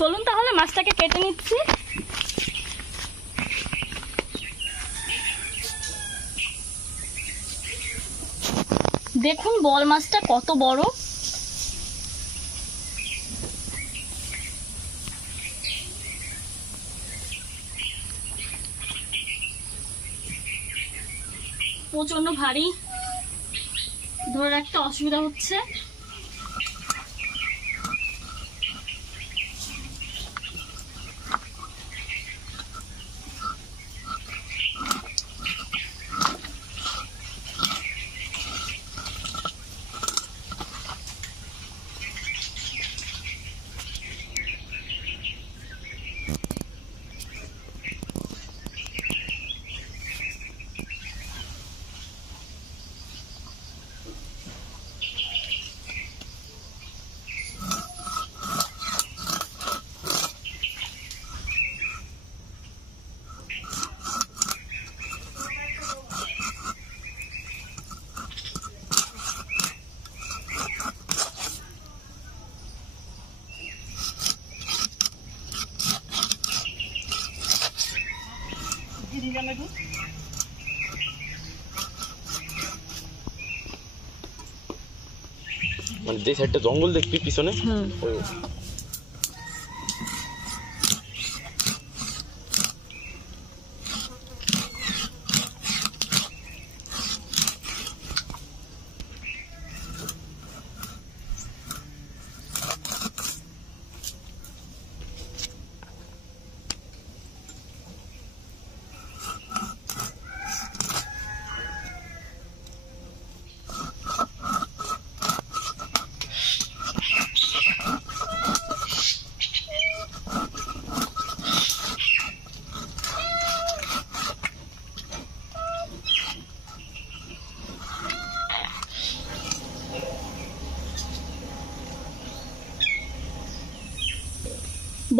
চলুন তাহলে মাছটাকে কেটে নিচ্ছি। দেখুন বোয়াল মাছটা কত বড়। প্রচন্ড ভারী, ধরে রাখতে অসুবিধা হচ্ছে। মানে যে সাইডটা জঙ্গল দেখবি পিছনে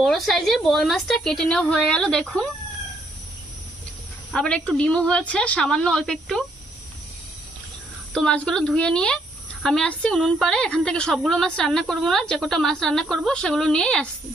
বড় সাইজের বোয়াল মাছটা কেটে নেওয়া হয়ে গেল। দেখুন আবার একটু ডিমও হয়েছে, সামান্য অল্প একটু। তো মাছগুলো ধুয়ে নিয়ে আমি আসছি উনুন পাড়ে। এখান থেকে সবগুলো মাছ রান্না করব না, যে কটা মাছ রান্না করব সেগুলো নিয়েই আসছি।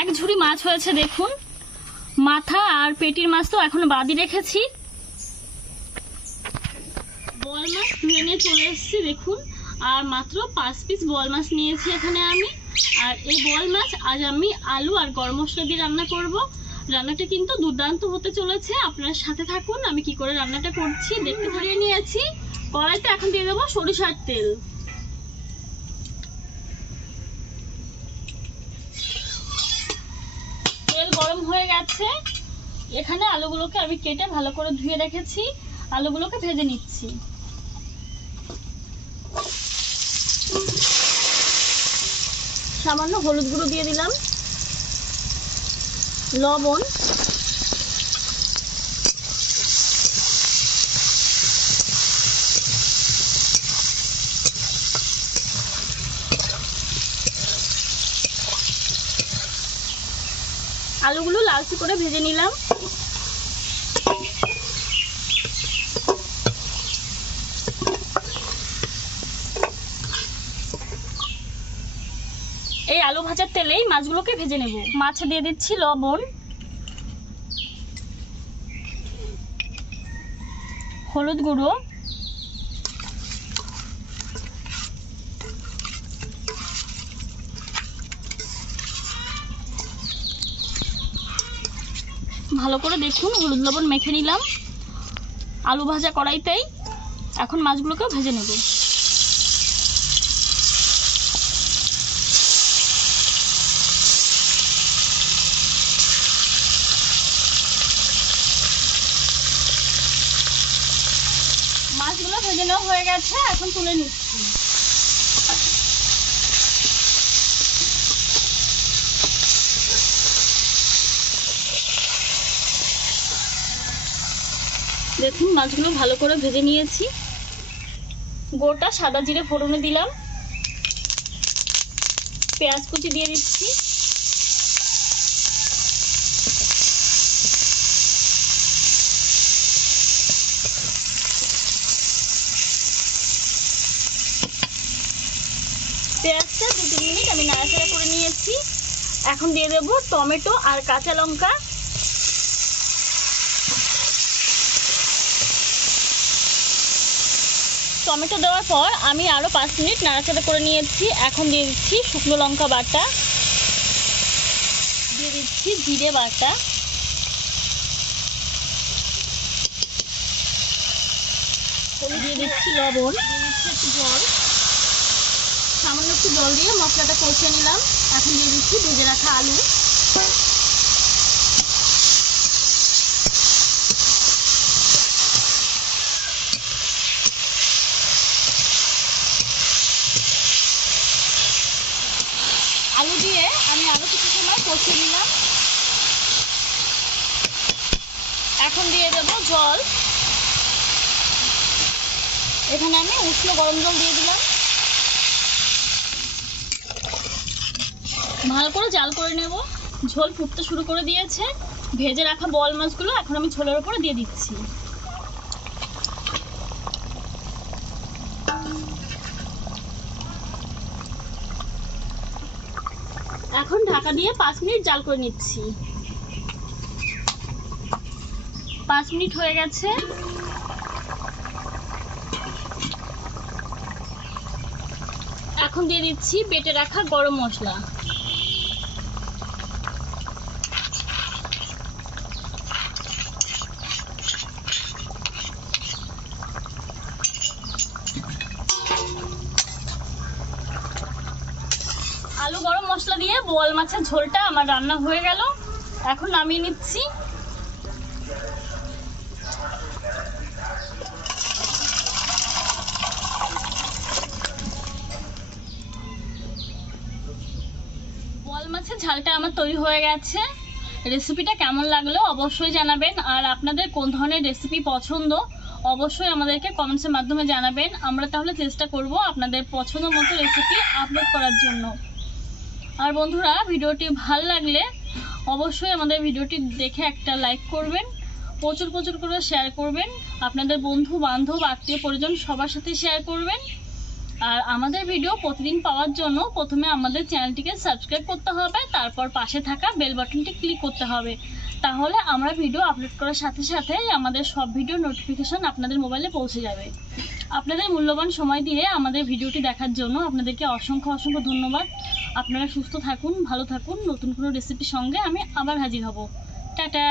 এক ঝুড়ি মাছ হয়েছে দেখুন। মাথা আর পেটির মাছ তো এখন বাদই রেখেছি। বোয়াল মাছ ধুয়ে নিয়ে চলে এসেছি দেখুন। আর মাত্র 5 পিস বোয়াল মাছ নিয়েছি এখানে আমি। আর এই বোয়াল মাছ আজ আমি আলু আর গরম মশলা দিয়ে রান্না করব। রান্নাটা কিন্তু দুর্দান্ত হতে চলেছে, আপনারা সাথে থাকুন আমি কি করে রান্নাটা করছি দেখতে। ধরিয়ে নিয়েছি কড়াইতে, এখন দিয়ে দেবো সরিষার তেল। তেল গরম হয়ে গেছে। এখানে আলুগুলোকে আমি কেটে ভালো করে ধুয়ে রেখেছি, আলুগুলোকে ভেজে নিচ্ছি। সামান্য হলুদ গুঁড়ো দিয়ে দিলাম, লবণ, আলুগুলো লালচে করে ভেজে নিলাম। এই আলু ভাজার তেলেই মাছগুলোকে ভেজে নেব। মাছে দিয়ে দিচ্ছি লবণ, হলুদ গুঁড়ো, ভালো করে দেখুন হলুদ লবণ মেখে নিলাম আলু ভাজা কড়াইতেই। এখন মাছগুলোকে ভেজে নেব। মাছগুলো ভেজে নেওয়া হয়ে গেছে, এখন তুলে নিচ্ছি। দেখুন মাছগুলো ভালো করে ভেজে নিয়েছি। গোটা সাদা জিরে ফোড়নে দিলাম, পেঁয়াজ কুচি দিয়ে দিচ্ছি, পেঁয়াজটা 2-3 মিনিট আমি নাড়াচাড়া করে নিয়েছি। এখন দিয়ে দেব টমেটো আর কাঁচা লঙ্কা। টমেটো দেওয়ার পর আমি আরও 5 মিনিট নাড়াচাড়া করে নিয়েছি। এখন দিয়ে দিচ্ছি শুকনো লঙ্কা বাটা, দিয়ে দিচ্ছি জিরে বাটা, দিয়ে দিচ্ছি লবণ, দিয়ে দিচ্ছি একটু জল, সামান্য একটু জল দিয়ে মশলাটা কষিয়ে নিলাম। এখন দিয়ে দিচ্ছি ভেজে রাখা আলু, আলু দিয়ে আমি আরো কিছু সময় কষিয়ে নিলাম। এখন দিয়ে দেব জল, এখানে আমি উষ্ণ গরম জল দিয়ে দিলাম। ভালো করে জাল করে নেব। ঝোল ফুটতে শুরু করে দিয়েছে। ভেজে রাখা বল মাছগুলো এখন আমি ঝোলের উপরে দিয়ে দিচ্ছি। এখন ঢাকা দিয়ে 5 মিনিট জাল করে নিচ্ছি। 5 মিনিট হয়ে গেছে। এখন দিয়ে দিচ্ছি বেটে রাখা গরম মশলা, আলু গরম মশলা দিয়ে বোয়াল মাছের ঝোলটা আমার রান্না হয়ে গেল। এখন নামিয়ে নিচ্ছি। বোয়াল মাছের ঝালটা আমার তৈরি হয়ে গেছে। রেসিপিটা কেমন লাগলো অবশ্যই জানাবেন, আর আপনাদের কোন ধরনের রেসিপি পছন্দ অবশ্যই আমাদেরকে কমেন্টসের মাধ্যমে জানাবেন। আমরা তাহলে চেষ্টা করব আপনাদের পছন্দ মতো রেসিপি আপলোড করার জন্য। আর বন্ধুরা, ভিডিওটি ভালো লাগলে অবশ্যই আমাদের ভিডিওটি দেখে একটা লাইক করবেন, প্রচুর প্রচুর করে শেয়ার করবেন, আপনাদের বন্ধু বান্ধব আত্মীয় পরিজন সবার সাথে শেয়ার করবেন। আর আমাদের ভিডিও প্রতিদিন পাওয়ার জন্য প্রথমে আমাদের চ্যানেলটিকে সাবস্ক্রাইব করতে হবে, তারপর পাশে থাকা বেল বাটনটি ক্লিক করতে হবে। তাহলে আমরা ভিডিও আপলোড করার সাথে সাথেই আমাদের সব ভিডিও নোটিফিকেশন আপনাদের মোবাইলে পৌঁছে যাবে। আপনাদের মূল্যবান সময় দিয়ে আমাদের ভিডিওটি দেখার জন্য আপনাদেরকে অসংখ্য অসংখ্য ধন্যবাদ। আপনারা সুস্থ থাকুন, ভালো থাকুন। নতুন কোনো রেসিপির সঙ্গে আমি আবার হাজির হব। টাটা।